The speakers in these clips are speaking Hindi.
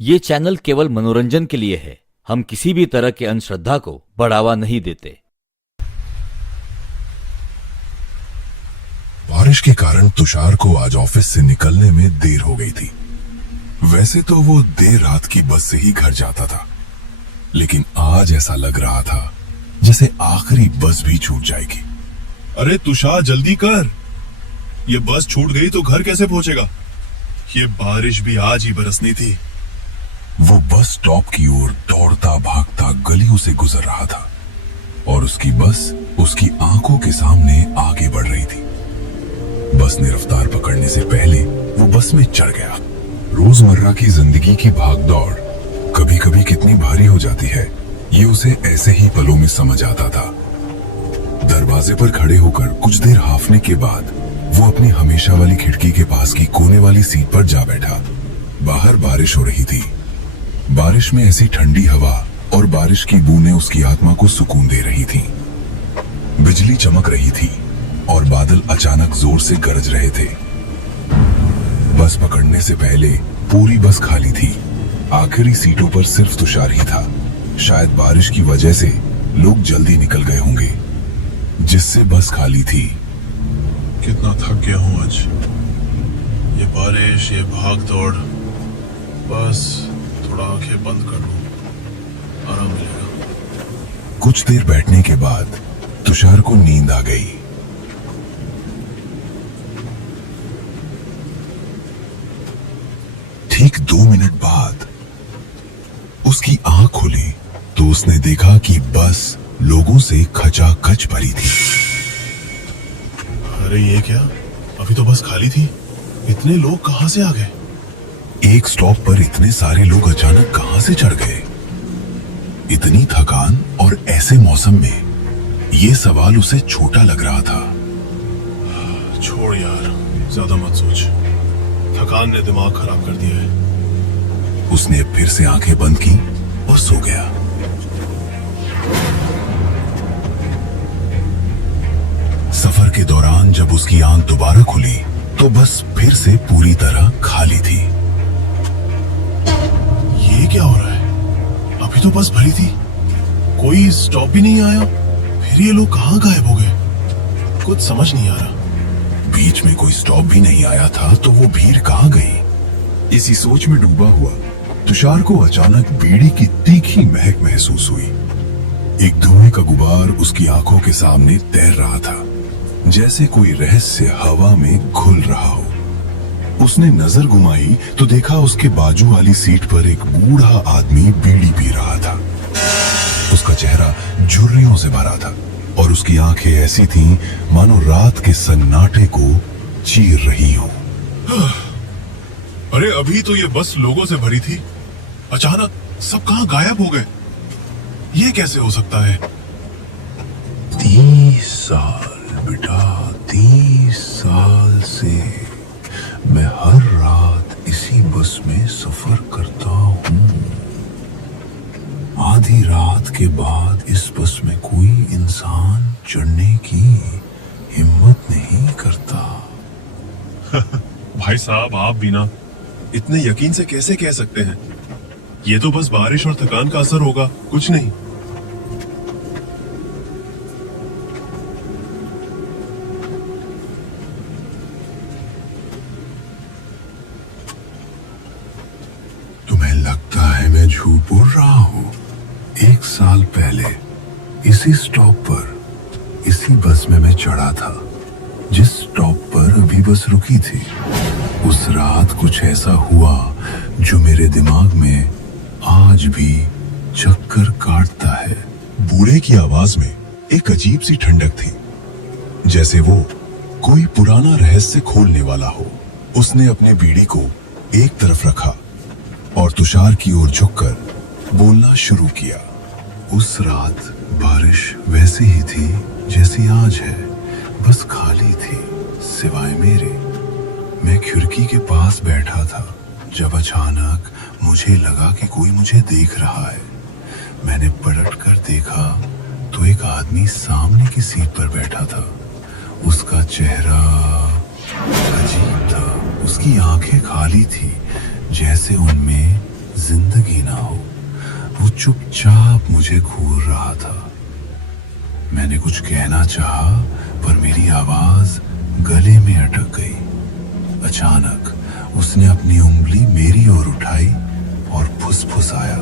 ये चैनल केवल मनोरंजन के लिए है। हम किसी भी तरह के अंधश्रद्धा को बढ़ावा नहीं देते। बारिश के कारण तुषार को आज ऑफिस से निकलने में देर हो गई थी। वैसे तो वो देर रात की बस से ही घर जाता था, लेकिन आज ऐसा लग रहा था जैसे आखिरी बस भी छूट जाएगी। अरे तुषार जल्दी कर, ये बस छूट गई तो घर कैसे पहुंचेगा? ये बारिश भी आज ही बरसनी थी। वो बस स्टॉप की ओर दौड़ता भागता गलियों से गुजर रहा था और उसकी बस उसकी आंखों के सामने आगे बढ़ रही थी। बस ने रफ्तार पकड़ने से पहले वो बस में चढ़ गया। रोजमर्रा की जिंदगी की भागदौड़ कभी कभी कितनी भारी हो जाती है, ये उसे ऐसे ही पलों में समझ आता था। दरवाजे पर खड़े होकर कुछ देर हाफने के बाद वो अपनी हमेशा वाली खिड़की के पास की कोने वाली सीट पर जा बैठा। बाहर बारिश हो रही थी। बारिश में ऐसी ठंडी हवा और बारिश की बूंदें उसकी आत्मा को सुकून दे रही थीं। बिजली चमक रही थी और बादल अचानक जोर से गरज रहे थे। बस पकड़ने से पहले पूरी बस खाली थी। आखिरी सीटों पर सिर्फ तुषार ही था। शायद बारिश की वजह से लोग जल्दी निकल गए होंगे, जिससे बस खाली थी। कितना थक गया हूं आज। ये बारिश, ये भाग दौड़, बस थोड़ा आंखें बंद कर लूं, आराम मिलेगा। कुछ देर बैठने के बाद तुषार को नींद आ गई। ठीक 2 मिनट बाद उसकी आंख खुली तो उसने देखा कि बस लोगों से खचाखच भरी थी। अरे ये क्या, अभी तो बस खाली थी, इतने लोग कहां से आ गए? एक स्टॉप पर इतने सारे लोग अचानक कहां से चढ़ गए? इतनी थकान और ऐसे मौसम में ये सवाल उसे छोटा लग रहा था। छोड़ यार, ज्यादा मत सोच, थकान ने दिमाग खराब कर दिया है। उसने फिर से आंखें बंद की और सो गया। सफर के दौरान जब उसकी आंख दोबारा खुली तो बस फिर से पूरी तरह खाली थी। ये क्या हो रहा है? अभी तो बस भरी थी, कोई स्टॉप भी नहीं आया, फिर ये लोग कहां गायब हो गए? कुछ समझ नहीं आ रहा। बीच में कोई स्टॉप भी नहीं आया था तो वो भीड़ कहां गई? इसी सोच में डूबा हुआ तुषार को अचानक बीड़ी की तीखी महक महसूस हुई। एक धुएं का गुबार उसकी आंखों के सामने तैर रहा था, जैसे कोई रहस्य हवा में घुल रहा हो। उसने नजर घुमाई तो देखा उसके बाजू वाली सीट पर एक बूढ़ा आदमी बीड़ी पी रहा था। उसका चेहरा झुर्रियों से भरा था और उसकी आंखें ऐसी थीं मानो रात के सन्नाटे को चीर रही हो। अरे अभी तो ये बस लोगों से भरी थी, अचानक सब कहां गायब हो गए? ये कैसे हो सकता है? 30 साल बेटा, 30 साल से मैं हर रात इसी बस में सफर करता हूँ। आधी रात के बाद इस बस में कोई इंसान चढ़ने की हिम्मत नहीं करता। भाई साहब, आप भी ना इतने यकीन से कैसे कह सकते हैं? ये तो बस बारिश और थकान का असर होगा, कुछ नहीं। तुम्हें लगता है मैं झूठ बोल रहा हूँ? 1 साल पहले इसी स्टॉप पर इसी बस में मैं चढ़ा था, जिस स्टॉप पर अभी बस रुकी थी। उस रात कुछ ऐसा हुआ जो मेरे दिमाग में आज भी चक्कर काटता है। बूढ़े की आवाज में एक अजीब सी ठंडक थी, जैसे वो कोई पुराना रहस्य खोलने वाला हो। उसने अपनी बीड़ी को एक तरफ रखा और तुषार की ओर झुककर बोलना शुरू किया। उस रात बारिश वैसी ही थी जैसी आज है, बस खाली थी सिवाय मेरे। मैं खिड़की के पास बैठा था जब अचानक मुझे लगा कि कोई मुझे देख रहा है। मैंने पलट कर देखा तो एक आदमी सामने की सीट पर बैठा था। उसका चेहरा अजीब था, उसकी आंखें खाली थी, जैसे उनमें जिंदगी ना हो। वो चुपचाप मुझे घूर रहा था। मैंने कुछ कहना चाहा, पर मेरी आवाज गले में अटक गई। अचानक उसने अपनी उंगली मेरी ओर उठाई और फुसफुसाया,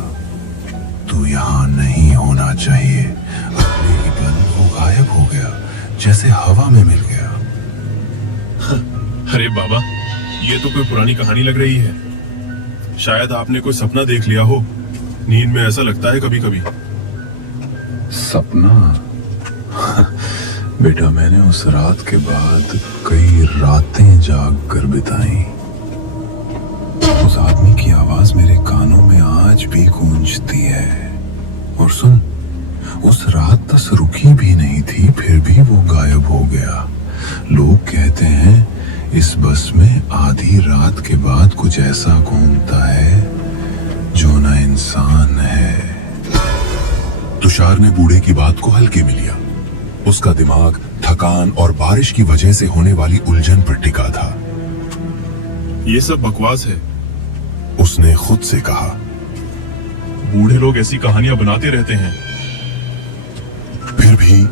तू यहाँ नहीं होना चाहिए। अगले ही पल वो गायब हो गया, जैसे हवा में मिल गया। अरे बाबा, ये तो कोई पुरानी कहानी लग रही है। शायद आपने कोई सपना देख लिया हो। नींद में ऐसा लगता है कभी कभी। सपना? बेटा, मैंने उस रात के बाद कई रातें जाग कर बिताई। उस आदमी की आवाज मेरे कानों में आज भी गूंजती है। और सुन, उस रात बस रुकी भी नहीं थी, फिर भी वो गायब हो गया। लोग कहते हैं इस बस में आधी रात के बाद कुछ ऐसा घूमता है जो ना इंसान है। तुषार ने बूढ़े की बात को हल्के में लिया। उसका दिमाग थकान और बारिश की वजह से होने वाली उलझन पर टिका था। ये सब बकवास है। उसने खुद से कहा, बूढ़े लोग ऐसी कहानियां बनाते रहते हैं। फिर भी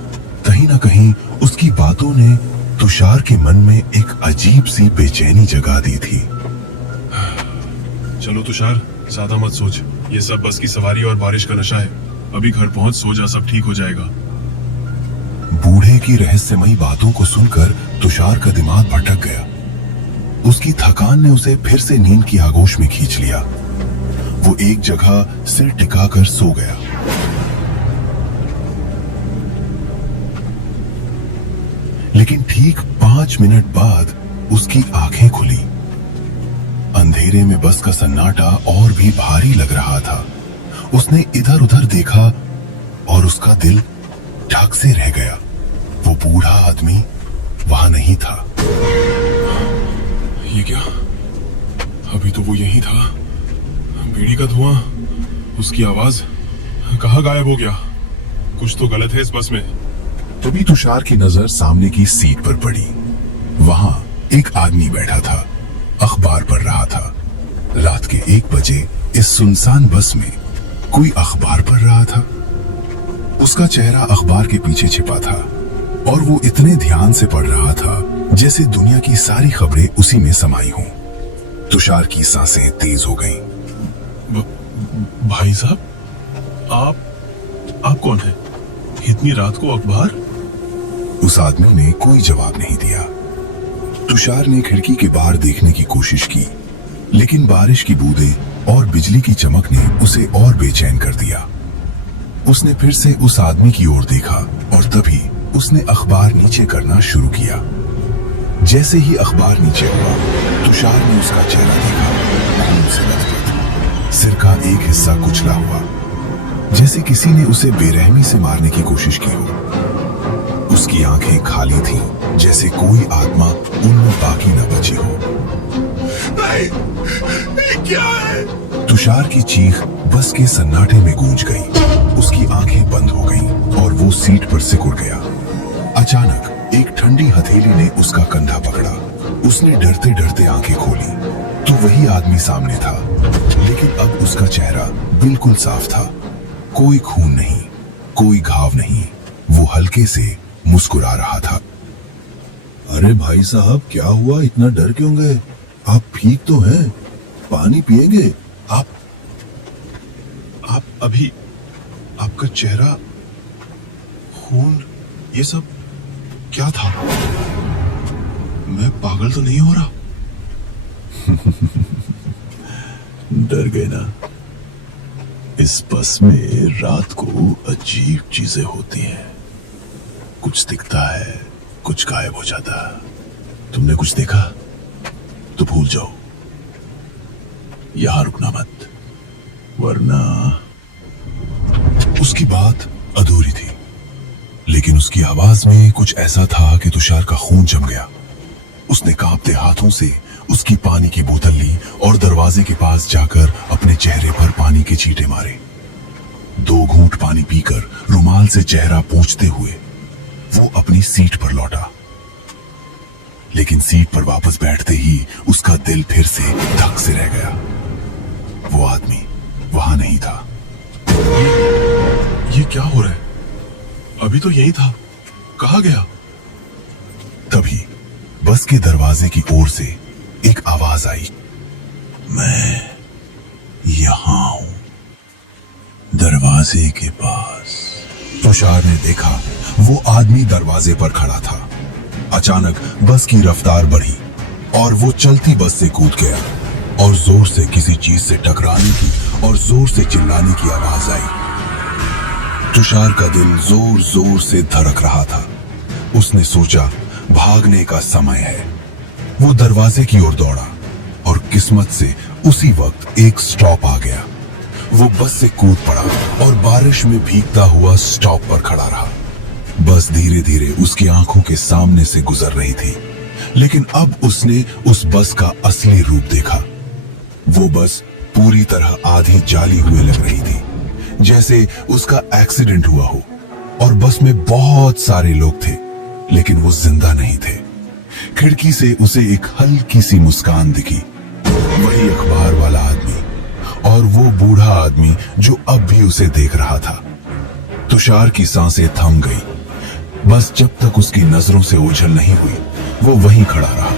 कहीं ना कहीं उसकी बातों ने तुषार के मन में एक अजीब सी बेचैनी जगा दी थी। चलो तुषार, ज्यादा मत सोच। ये सब बस की सवारी और बारिश का नशा है। अभी घर पहुंच सो जा, सब ठीक हो जाएगा। बूढ़े की रहस्यमयी बातों को सुनकर तुषार का दिमाग भटक गया। उसकी थकान ने उसे फिर से नींद की आगोश में खींच लिया। वो एक जगह सिर टिकाकर सो गया। लेकिन ठीक 5 मिनट बाद उसकी आंखें खुली। अंधेरे में बस का सन्नाटा और भी भारी लग रहा था। उसने इधर उधर देखा और उसका दिल ढक से रह गया। वो बूढ़ा आदमी वहां नहीं था। ये क्या? अभी तो वो यही था। बीड़ी का धुआं, उसकी आवाज, कहाँ गायब हो गया? कुछ तो गलत है इस बस में। तभी तुषार की नजर सामने की सीट पर पड़ी। वहां एक आदमी बैठा था, अखबार पढ़ रहा था। रात के 1 बजे इस सुनसान बस में कोई अखबार पढ़ रहा था। उसका चेहरा अखबार के पीछे छिपा था और वो इतने ध्यान से पढ़ रहा था जैसे दुनिया की सारी खबरें उसी में समाई हों। तुषार की सांसें तेज हो गईं। भाई साहब, आप कौन है? इतनी रात को अखबार? उस आदमी ने कोई जवाब नहीं दिया। तुषार ने खिड़की के बाहर देखने की कोशिश की, लेकिन बारिश की बूंदें और बिजली की चमक ने उसे और बेचैन कर दिया। उसने फिर से उस आदमी की ओर देखा और तभी उसने अखबार नीचे करना शुरू किया। जैसे ही अखबार नीचे हुआ, तुषार ने उसका चेहरा देखा। खून से लथपथ, सिर का एक हिस्सा कुचला हुआ, जैसे किसी ने उसे बेरहमी से मारने की कोशिश की हो। उसकी आंखें खाली थीं, जैसे कोई आत्मा उनमें बाकी न बची हो। नहीं, ये क्या है? तुषार की चीख बस के सन्नाटे में गूंज गई। उसकी आंखें बंद हो गईं और वो सीट पर सिकुड़ गया। अचानक एक ठंडी हथेली ने उसका कंधा पकड़ा। उसने डरते डरते आंखें खोली तो वही आदमी सामने था, लेकिन अब उसका चेहरा बिल्कुल साफ था। कोई खून नहीं, कोई घाव नहीं। वो हल्के से मुस्कुरा रहा था। अरे भाई साहब, क्या हुआ? इतना डर क्यों गए? आप ठीक तो हैं? पानी पिएंगे? आप अभी, आपका चेहरा, खून, ये सब क्या था? मैं पागल तो नहीं हो रहा? डर गए ना? इस बस में रात को अजीब चीजें होती हैं। कुछ दिखता है, कुछ गायब हो जाता है। तुमने कुछ देखा तो भूल जाओ, यहां रुकना मत, वरना। उसकी बात अधूरी थी, लेकिन उसकी आवाज में कुछ ऐसा था कि तुषार का खून जम गया। उसने कांपते हाथों से उसकी पानी की बोतल ली और दरवाजे के पास जाकर अपने चेहरे पर पानी के छींटे मारे। 2 घूंट पानी पीकर रुमाल से चेहरा पोंछते हुए वो अपनी सीट पर लौटा। लेकिन सीट पर वापस बैठते ही उसका दिल फिर से धक से रह गया। वो आदमी वहां नहीं था। ये क्या हो रहा है? अभी तो यही था, कहाँ गया? तभी बस के दरवाजे की ओर से एक आवाज आई, मैं यहां हूं, दरवाजे के पास। तुषार ने देखा वो आदमी दरवाजे पर खड़ा था। अचानक बस की रफ्तार बढ़ी और वो चलती बस से कूद गया और जोर से किसी चीज से टकराने की और जोर से चिल्लाने की आवाज आई। तुषार का दिल जोर जोर से धड़क रहा था। उसने सोचा भागने का समय है। वो दरवाजे की ओर दौड़ा और किस्मत से उसी वक्त एक स्टॉप आ गया। वो बस से कूद पड़ा और बारिश में भीगता हुआ स्टॉप पर खड़ा रहा। बस धीरे धीरे उसकी आंखों के सामने से गुजर रही थी, लेकिन अब उसने उस बस का असली रूप देखा। वो बस पूरी तरह आधी जाली हुए लग रही थी, जैसे उसका एक्सीडेंट हुआ हो, और बस में बहुत सारे लोग थे, लेकिन वो जिंदा नहीं थे। खिड़की से उसे एक हल्की सी मुस्कान दिखी। वही अखबार वाला आदमी और वो बूढ़ा आदमी जो अब भी उसे देख रहा था। तुषार की सांसें थम गई। बस जब तक उसकी नजरों से ओझल नहीं हुई, वो वहीं खड़ा रहा।